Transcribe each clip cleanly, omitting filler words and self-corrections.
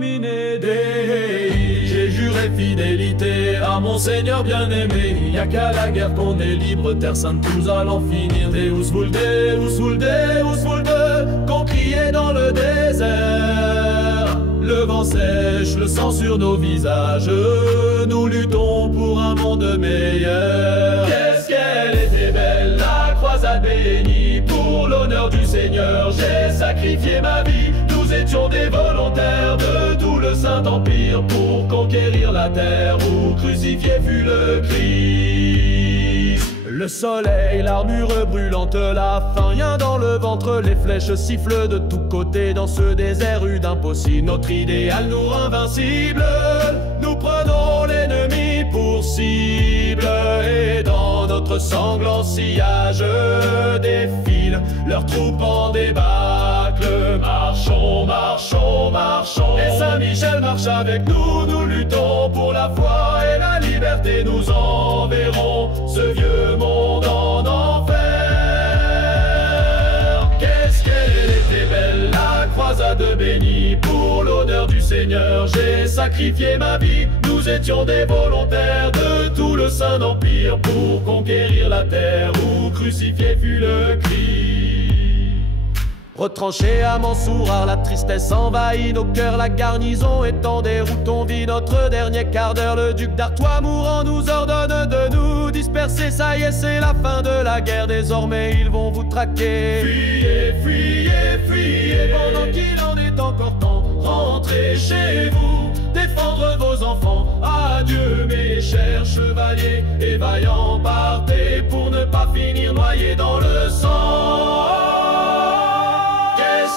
Domine Dei. J'ai juré fidélité à mon Seigneur bien-aimé. Y a qu'à la guerre qu'on est libre, terre sainte tous allons finir. Deus vult, Deus vult, Deus vult, qu'on criait dans le désert. Le vent sèche, le sang sur nos visages, nous luttons pour un monde meilleur. Qu'est-ce qu'elle était belle, la croisade bénie. Pour l'honneur du Seigneur, j'ai sacrifié ma vie. Nous étions des volontaires de tout le Saint-Empire pour conquérir la terre où crucifié fut le Christ. Le soleil, l'armure brûlante, la faim, rien dans le ventre, les flèches sifflent de tous côtés dans ce désert rude impossible. Notre idéal nous rend invincibles, nous prenons l'ennemi pour cible, et dans notre sanglant sillage défilent leurs troupes en débâcle. Marchons, marchons, marchons, et Saint-Michel marche avec nous, nous luttons pour la foi et la liberté, nous enverrons ce vieux monde en enfer. Qu'est-ce qu'elle était belle, la croisade bénie. Pour l'honneur du Seigneur, j'ai sacrifié ma vie. Nous étions des volontaires de tout le Saint-Empire pour conquérir la terre où crucifié fut le Christ. Retranchés à Mansourah, la tristesse envahit nos cœurs. La garnison est en déroute, on vit notre dernier quart d'heure. Le duc d'Artois mourant nous ordonne de nous disperser. Ça y est, c'est la fin de la guerre, désormais ils vont vous traquer. Fuyez, fuyez, fuyez, pendant qu'il en est encore temps. Rentrez chez vous, défendre vos enfants. Adieu mes chers chevaliers et vaillants, partez pour ne pas finir noyés dans le sang.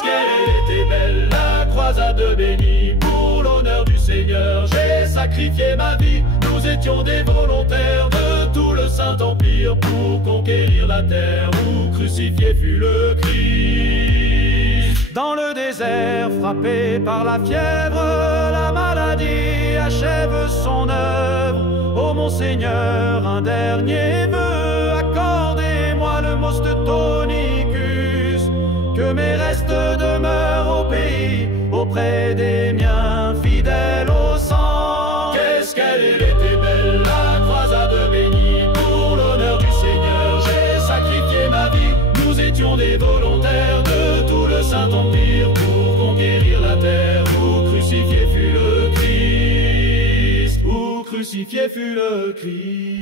Qu'elle était belle, la croisade bénie. Pour l'honneur du Seigneur, j'ai sacrifié ma vie. Nous étions des volontaires de tout le Saint-Empire pour conquérir la terre où crucifié fut le Christ. Dans le désert, frappé par la fièvre, la maladie achève son œuvre. Ô mon Seigneur, un dernier vœu, accordez-moi le most tonicus, que mes restes demeurent au pays, auprès des miens fidèles au sang. Qu'est-ce qu'elle était belle, la croisade bénie. Pour l'honneur du Seigneur, j'ai sacrifié ma vie. Nous étions des volontaires de tout le Saint-Empire pour conquérir la terre où crucifié fut le Christ, où crucifié fut le Christ.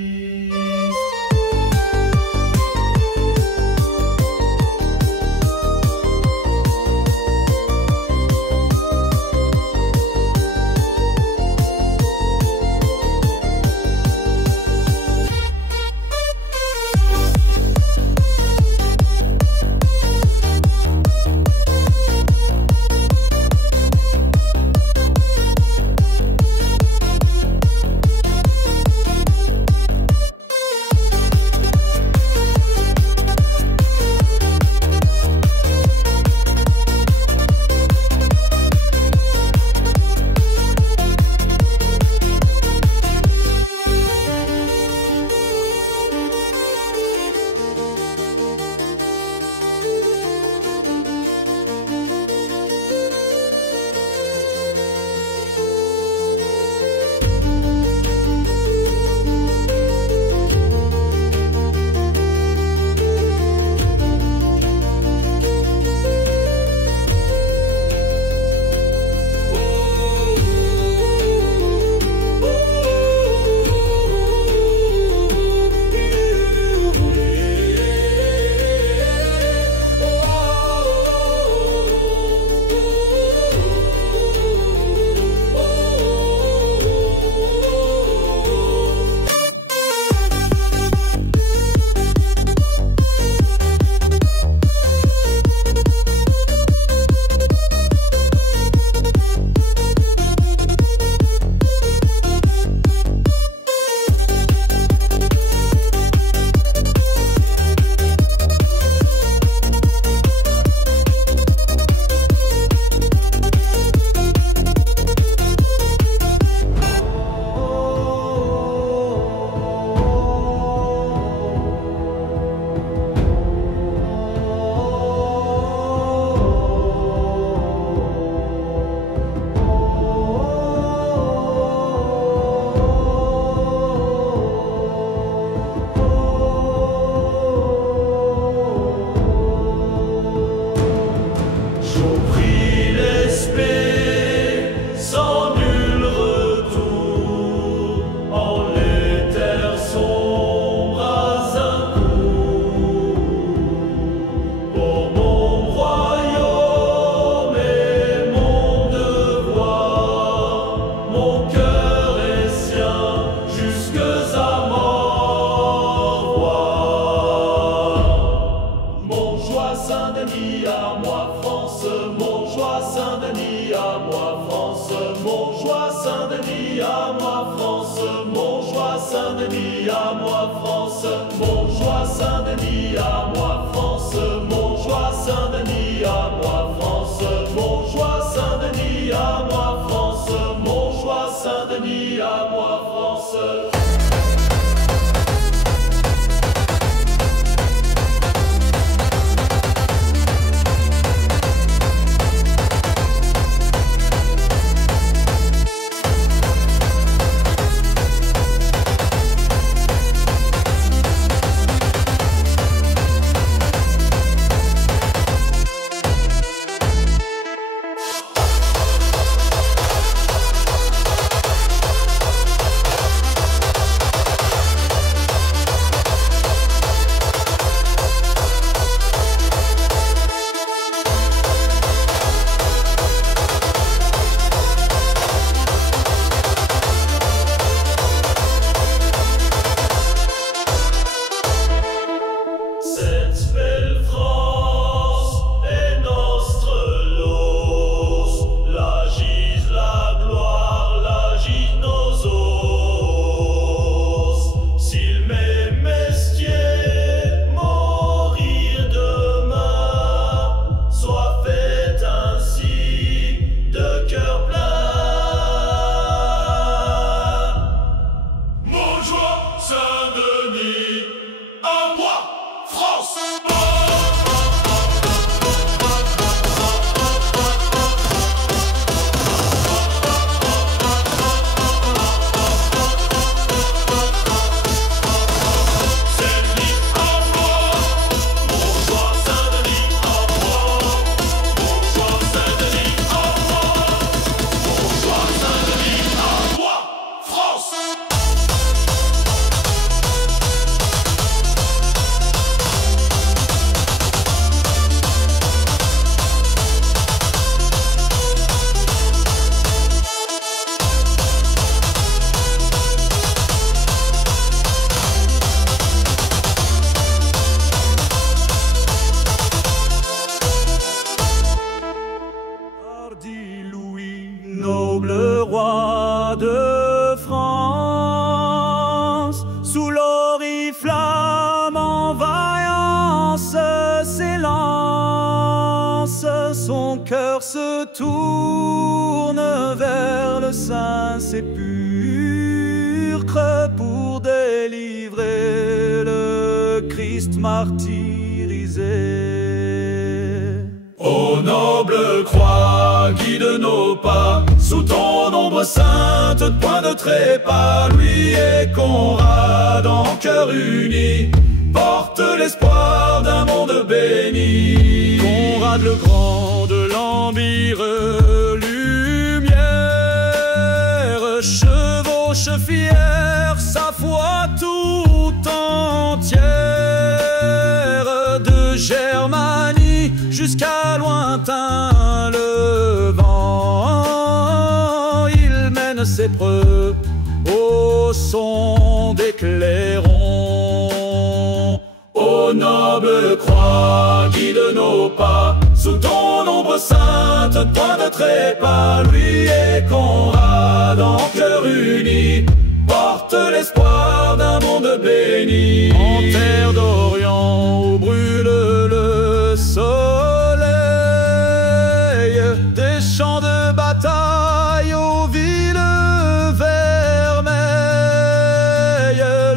Montjoie, Saint-Denis, à moi France. Montjoie, Saint-Denis, à moi France. Montjoie, Saint-Denis, à moi France. Montjoie, Saint-Denis, à moi France. Montjoie, Saint-Denis, à moi France. Montjoie, Saint-Denis, à moi France. Cette belle France est notre los, la gise, la gloire, la gise nos os. S'il m'est mestier, mourir demain, soit fait ainsi de cœur plein. Montjoie, Saint-Denis, à moi France. Noble roi de France, sous l'oriflamme en vaillance s'élance, son cœur se tourne vers le Saint-Sépulcre pour délivrer le Christ martyrisé. Ô noble croix, guide nos pas, sous ton ombre sainte, point de trépas, lui et Conrad en cœur uni, porte l'espoir d'un monde béni. Conrad le grand de l'Embire, lumière, chevauche fier, sa foi tout entière, de Germanie jusqu'à lointain Levant, il mène ses preuves au son des clairons. Ô noble croix, guide nos pas, sous ton ombre sainte, point de trépas, lui et Conrad en cœur uni, porte l'espoir d'un monde béni. En terre d'Orient où brûle le soleil, des champs de bataille aux villes vermeilles,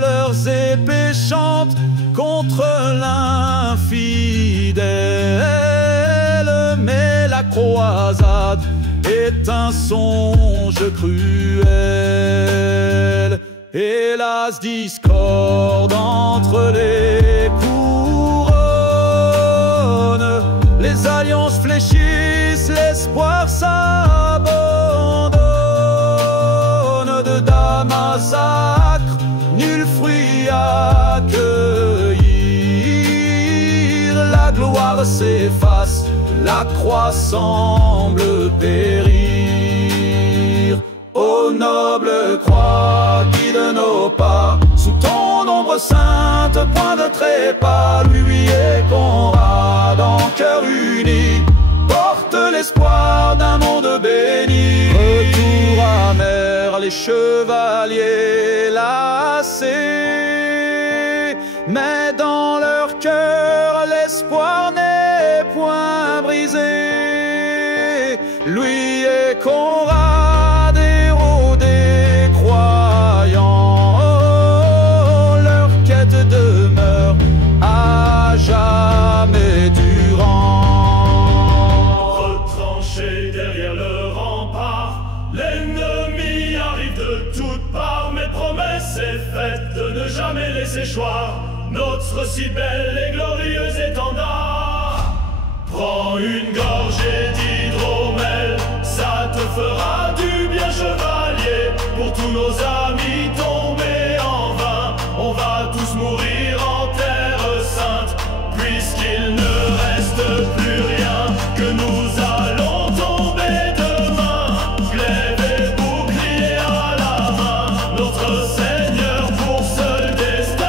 leurs épées chantent contre l'infidèle, mais la croisade est un songe cruel. Hélas, discorde entre les couronnes, les alliances fléchissent, l'espoir s'abandonne. De Damas sacre, nul fruit à cueillir, la gloire s'efface, la croix semble périr. Ô noble croix, guide nos pas, sous ton ombre sainte, point de trépas, lui et Conrad en cœur uni, porte l'espoir d'un monde béni. Retour à Conrad, héros des croyants, leur quête demeure à jamais durant. Retranchés derrière le rempart, l'ennemi arrive de toutes parts, mais promesse est faite de ne jamais laisser choir notre si belle et glorieuse étendard. Prends une gorgée d'hydromel, ça te fera du bien, chevalier. Pour tous nos amis tombés en vain, on va tous mourir en terre sainte, puisqu'il ne reste plus rien, que nous allons tomber demain, glaive et bouclier à la main, notre Seigneur pour seul destin.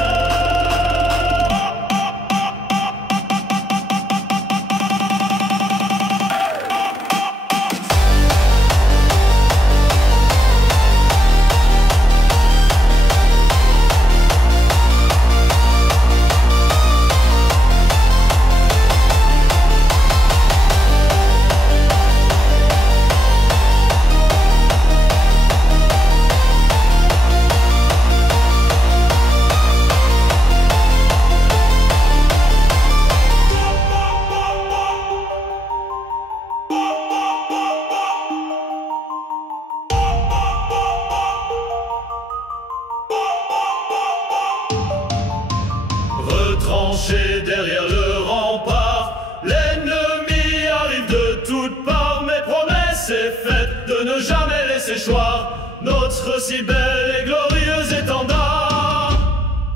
Retranchés derrière le rempart, l'ennemi arrive de toutes parts, mais promesse est faite de ne jamais laisser choir notre si belle et glorieuse étendard.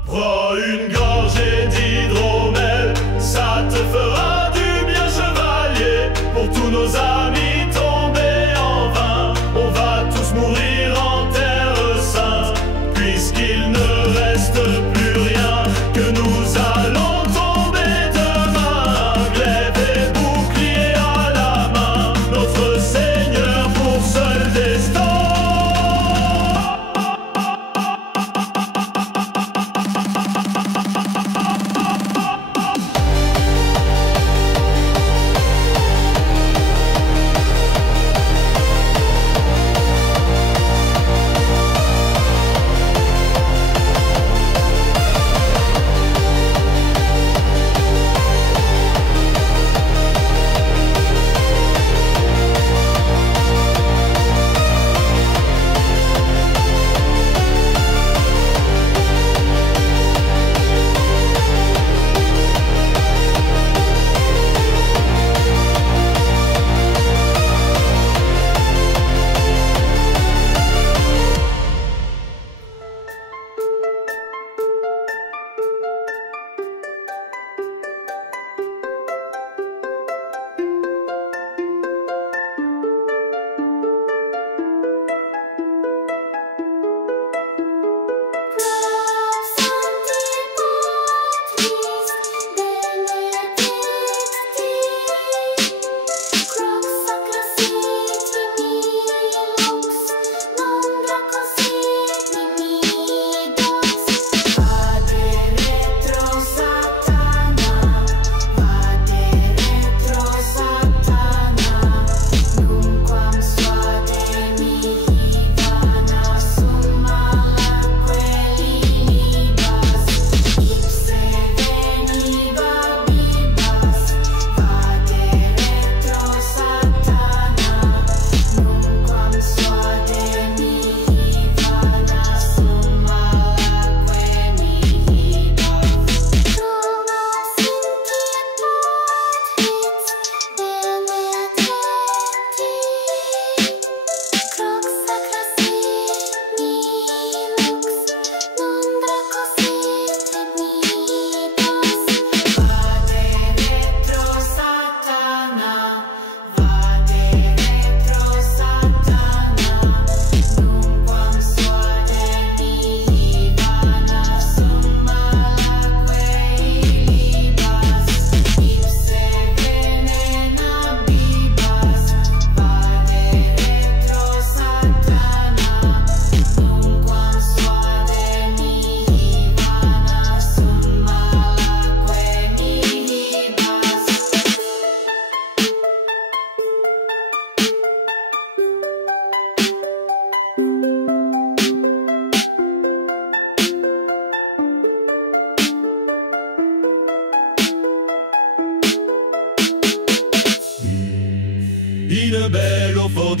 Prends une gorgée d'hydromel, ça te fera du bien, chevalier. Pour tous nos amis tombés en vain, on va tous mourir en terre sainte, puisqu'il ne reste plus rien, que nous allons tomber demain, glaive et bouclier à la main, notre Seigneur pour seul destin.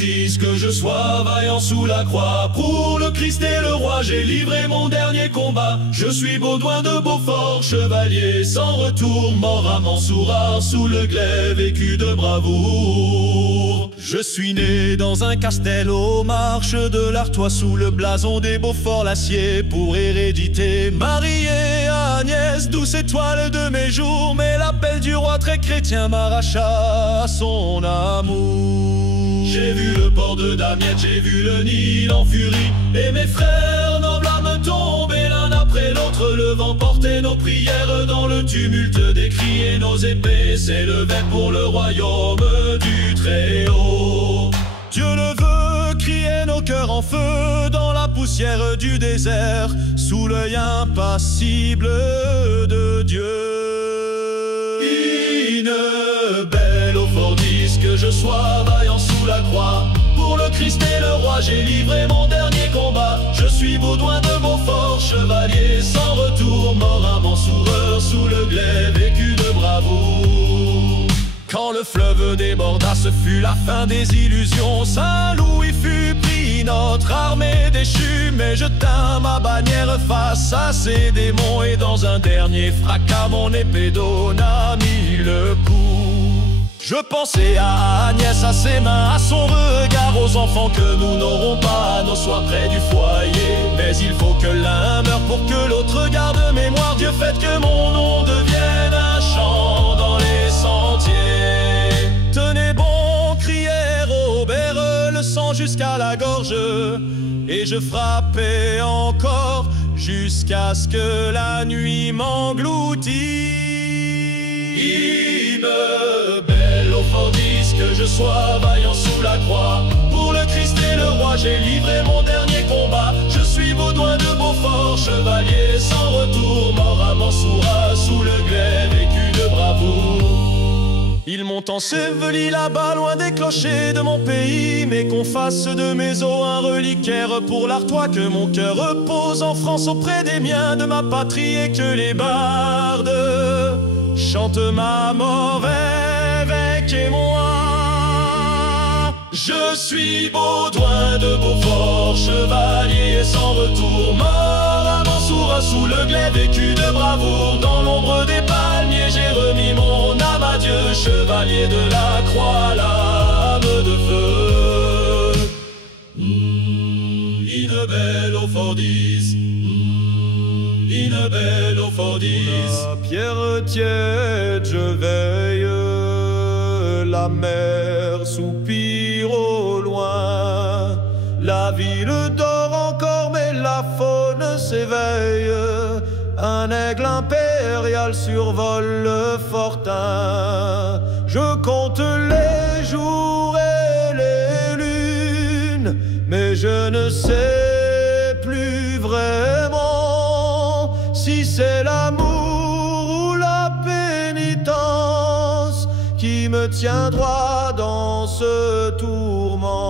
disent que je sois vaillant sous la croix. Pour le Christ et le roi, j'ai livré mon dernier combat. Je suis Baudouin de Beaufort, chevalier sans retour, mort à Mansourard, sous le glaive, vécu de bravoure. Je suis né dans un castel aux marches de l'Artois, sous le blason des Beaufort l'acier, pour hérédité. Marié à Agnès, douce étoile de mes jours, mais l'appel du roi très chrétien m'arracha à son amour. J'ai vu le port de Damiette, j'ai vu le Nil en furie, et mes frères nobles à me tomber l'un après l'autre. Le vent portait nos prières dans le tumulte des cris, et nos épées s'élevaient pour le royaume du Très-Haut. Dieu le veut, crier nos cœurs en feu dans la poussière du désert, sous l'œil impassible de Dieu. Une belle au fort disent que je sois vaillant sous la croix. Pour le Christ et le roi, j'ai livré mon dernier combat. Je suis Baudouin de Beaufort, chevalier sans retour, mort à Mansoureur, sous le glaive, vécu de bravoure. Quand le fleuve déborda, ce fut la fin des illusions. Saint-Louis fut pris, notre armée déchue, mais je tins ma bannière face à ces démons, et dans un dernier fracas, mon épée donna mille coups. Je pensais à Agnès, à ses mains, à son regard, aux enfants que nous n'aurons pas, nos soins près du foyer. Mais il faut que l'un meure pour que l'autre garde mémoire. Dieu, faites que mon nom devienne un chant dans les sentiers. Tenez bon, crièrent Robert, le sang jusqu'à la gorge, et je frappais encore jusqu'à ce que la nuit m'engloutisse. Belle au fort disent que je sois vaillant sous la croix. Pour le Christ et le roi, j'ai livré mon dernier combat. Je suis Baudouin de Beaufort, chevalier sans retour, mort à Mansourard, sous le glaive, vécu de bravoure. Ils m'ont enseveli là-bas, loin des clochers de mon pays, mais qu'on fasse de mes os un reliquaire pour l'Artois, que mon cœur repose en France auprès des miens de ma patrie, et que les bardes chante ma mort, et moi. Je suis Baudouin de Beaufort, chevalier sans retour, mort à Mansourard, sous le glaive, vécu de bravoure. Dans l'ombre des palmiers, j'ai remis mon âme à Dieu, chevalier de la croix, lame de feu. Une belle au fort dise, une belle au fort dise. La pierre tiède, je veille, la mer soupire au loin. La ville dort encore, mais la faune s'éveille. Un aigle impérial survole le fortin. Je compte les jours et les lunes, mais je ne sais plus vraiment si c'est l'amour ou la pénitence qui me tient droit dans ce tourment.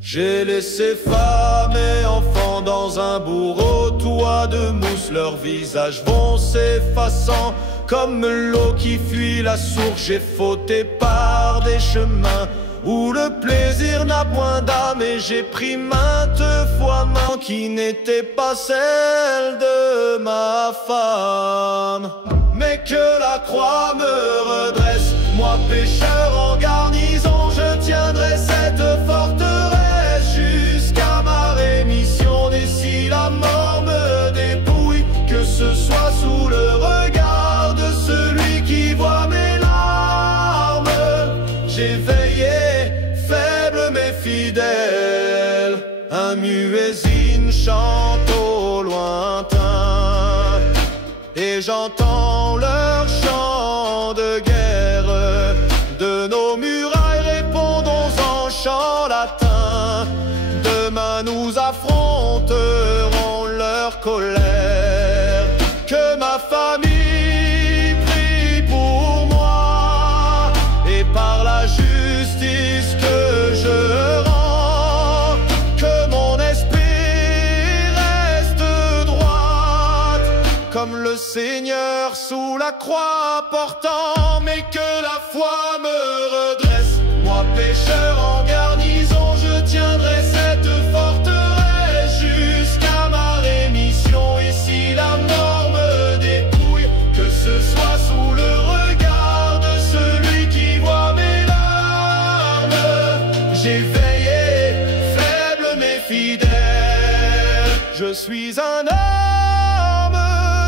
J'ai laissé femmes et enfants dans un bourreau, toit de mousse, leurs visages vont s'effaçant comme l'eau qui fuit la source. J'ai fauté par des chemins où le plaisir n'a point d'âme, et j'ai pris maintes fois main qui n'était pas celle de ma femme. Mais que la croix me redresse, moi pécheur en garnison, je tiendrai cette forteresse jusqu'à ma rémission. Et si la mort me dépouille, que ce soit sous le regard de celui qui voit mes larmes. J'ai veillé, faible mais fidèle, un muezzin chante au lointain, et j'entends leur chant de guerre. De nos murailles répondons en chant latin. Demain nous affronterons leur colère. Que ma famille prie pour moi, et par la justice que je rends, que mon esprit reste droit comme le Seigneur sous la la croix portant, mais que la foi me redresse. Moi pécheur en garnison, je tiendrai cette forteresse jusqu'à ma rémission. Et si la mort me dépouille, que ce soit sous le regard de celui qui voit mes larmes. J'ai veillé, faible mais fidèle, je suis un homme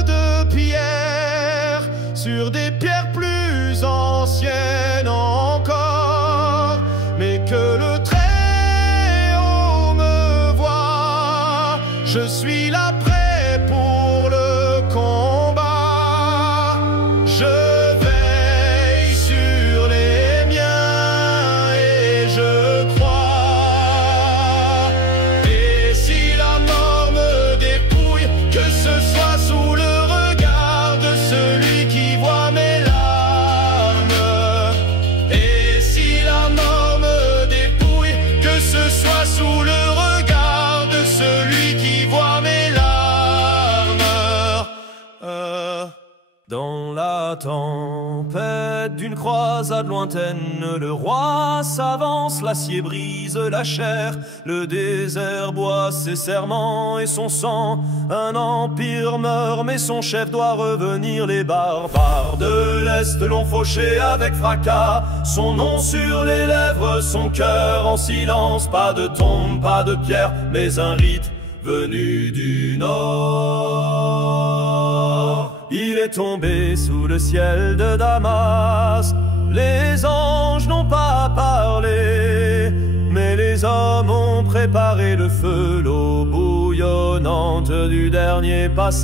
de pierre, sur des pierres plus anciennes encore, mais que le Très-Haut me voit. Je suis là prêt pour le combat, je veille sur les miens et je crois. Et si la mort me dépouille, que ce soit sous le regard de celui qui voit mes larmes. Et si la mort me dépouille, que ce soit sous le regard de celui qui voit mes larmes. Dans la tempête d'une croisade lointaine, le roi s'avance, l'acier brise la chair, le désert boit ses serments et son sang. Un empire meurt, mais son chef doit revenir. Les barbares de l'Est l'ont fauché avec fracas, son nom sur les lèvres, son cœur en silence. Pas de tombe, pas de pierre, mais un rite venu du Nord. Il est tombé sous le ciel de Damas. Les anges n'ont pas parlé, mais les hommes ont préparé le feu, l'eau bouillonnante du dernier passage.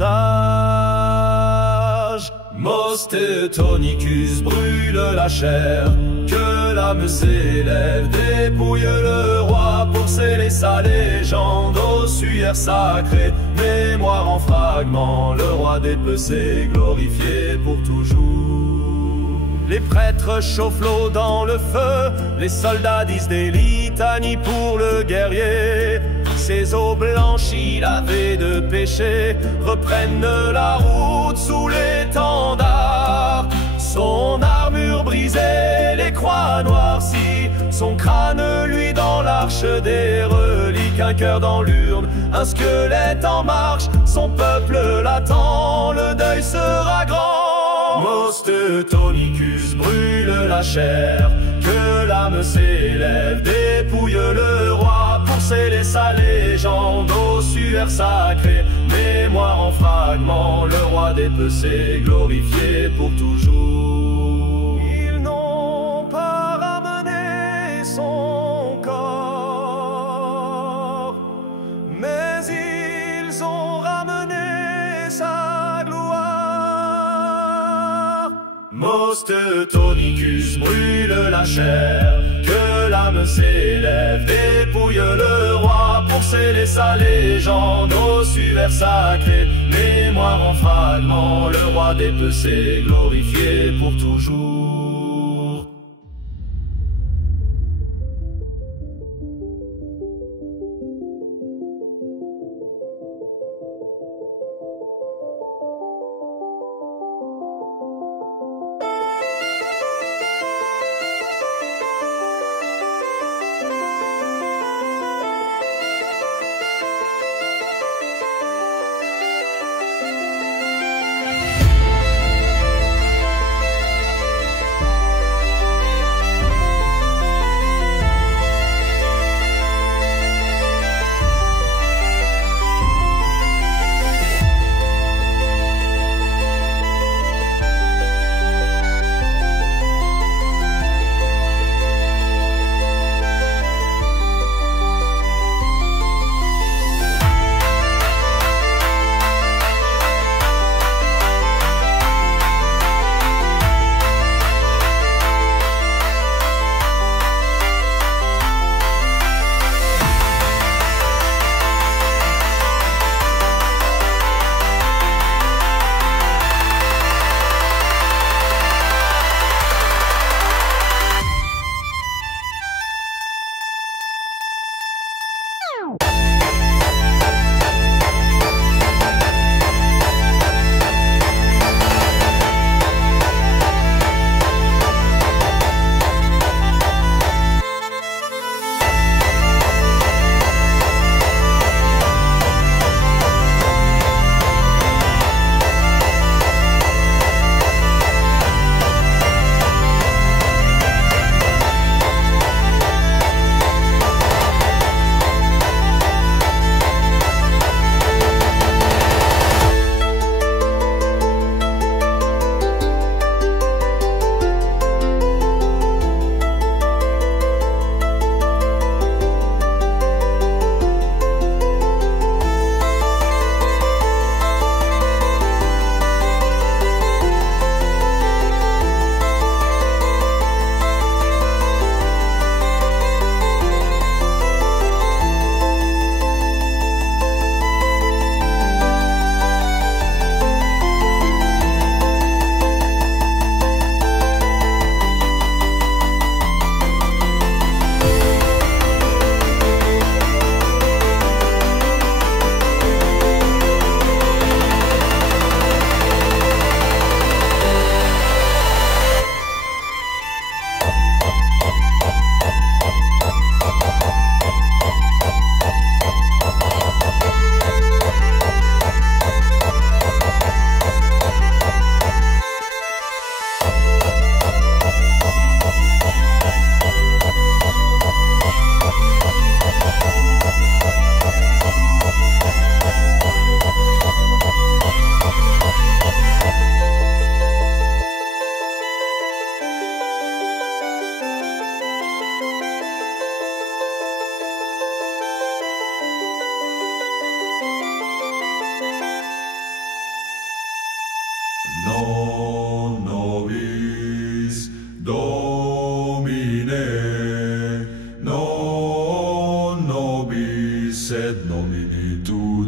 Mos Teutonicus brûle la chair, que l'âme s'élève, dépouille le roi pour sceller sa légende. Ossuaire sacré, mémoire en fragments, le roi dépecé, glorifié pour toujours. Les prêtres chauffent l'eau dans le feu, les soldats disent des litanies pour le guerrier. Ses os blanchis, lavés de péché, reprennent la route sous l'étendard. Son armure brisée, les croix noircies, son crâne lui dans l'arche des reliques. Un cœur dans l'urne, un squelette en marche, son peuple l'attend, le deuil sera grand. Mos Teutonicus brûle la chair, que l'âme s'élève, dépouille le roi pour sceller sa légende. Ossuaire sacré, mémoire en fragments, le roi dépecé, glorifié pour toujours. Ils n'ont pas ramené son corps, mais ils ont ramené sa gloire. Mos Teutonicus brûle la chair, que l'âme s'élève, dépouille le roi pour sceller sa légende. Ossuaire sacré, mémoire en fragments, le roi dépecé, glorifié pour toujours.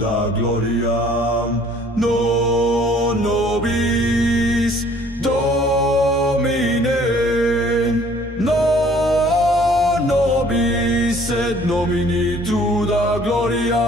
da gloria, non nobis Domine, non nobis sed nomini tuda gloria.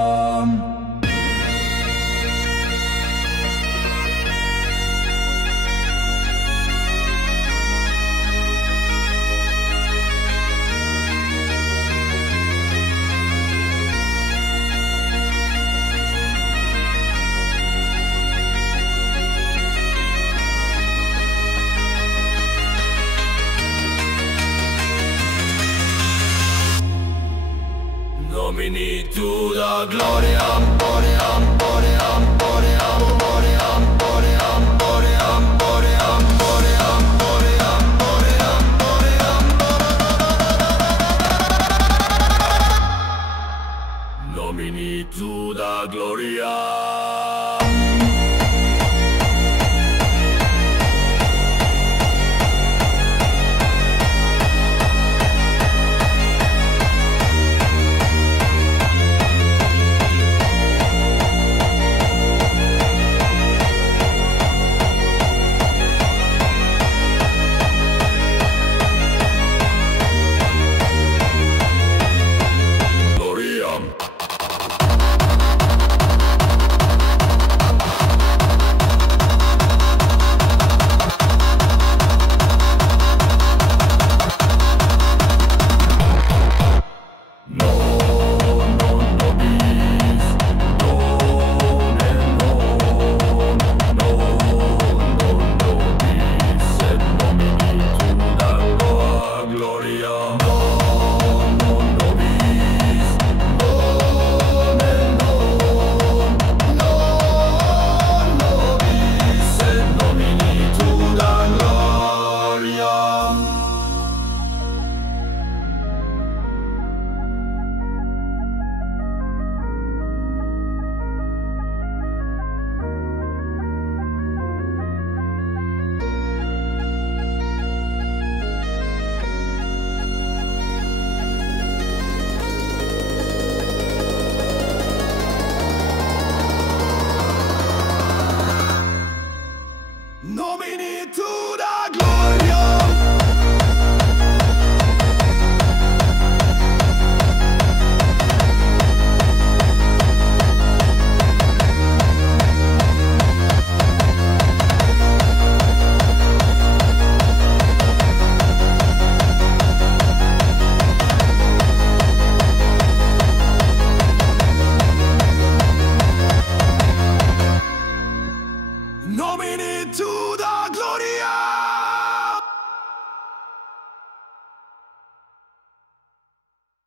Nomini tuda gloriam, boream, boream, boream, boream, boream, boream, boream, boream, boream, boream, boream. Nomini tuda gloria.